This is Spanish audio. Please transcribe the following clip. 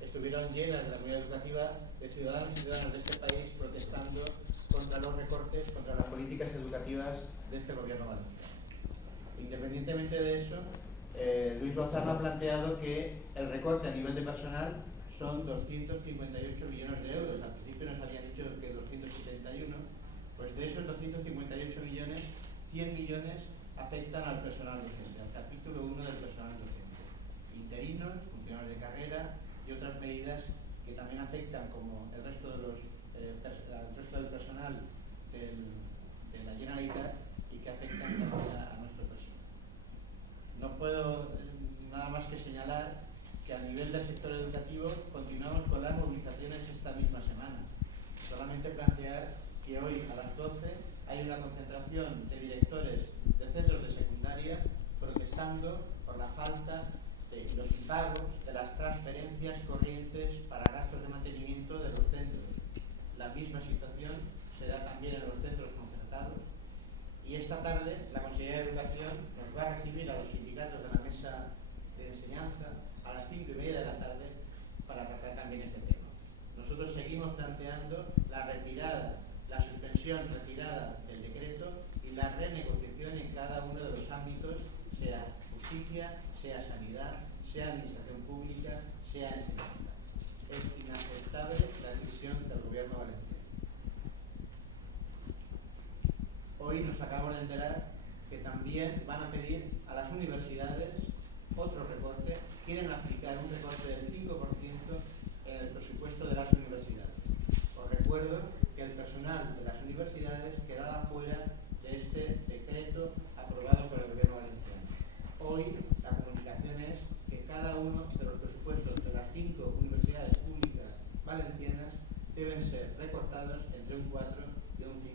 estuvieron llenas de la comunidad educativa de ciudadanos y ciudadanas de este país protestando contra los recortes, contra las políticas educativas de este gobierno valenciano. Independientemente de eso, Luis Lozano ha planteado que el recorte a nivel de personal son 258 millones de euros. Al principio nos habían dicho que 271. Pues de esos 258 millones, 100 millones afectan al personal docente, al capítulo 1 del personal docente. Interinos, funcionarios de carrera y otras medidas que también afectan, como el resto del personal de la Generalitat, y que afectan también a nuestro personal. No puedo nada más que señalar que a nivel del sector educativo continuamos con las movilizaciones esta misma semana. Solamente plantear que hoy a las 12 hay una concentración de directores de centros de secundaria protestando por la falta de los impagos de las transferencias corrientes para gastos de mantenimiento de los centros. La misma situación se da también en los centros concertados. Y esta tarde la Consejería de Educación nos va a recibir a los sindicatos de la mesa de enseñanza a las 5:30 de la tarde para tratar también este tema. Nosotros seguimos planteando la suspensión retirada del decreto y la renegociación en cada uno de los ámbitos, sea justicia, sea sanidad, sea administración pública, sea enseñanza. Es inaceptable la decisión del gobierno valenciano. Hoy nos acabamos de enterar que también van a pedir a las universidades otro recorte. Quieren aplicar un recorte del 5% en el presupuesto de las universidades. Os recuerdo que el personal de las universidades quedaba fuera de este decreto aprobado por el gobierno valenciano. Hoy la comunicación es que cada uno de los presupuestos de las 5 universidades públicas valencianas deben ser recortados entre un 4 y un 5%.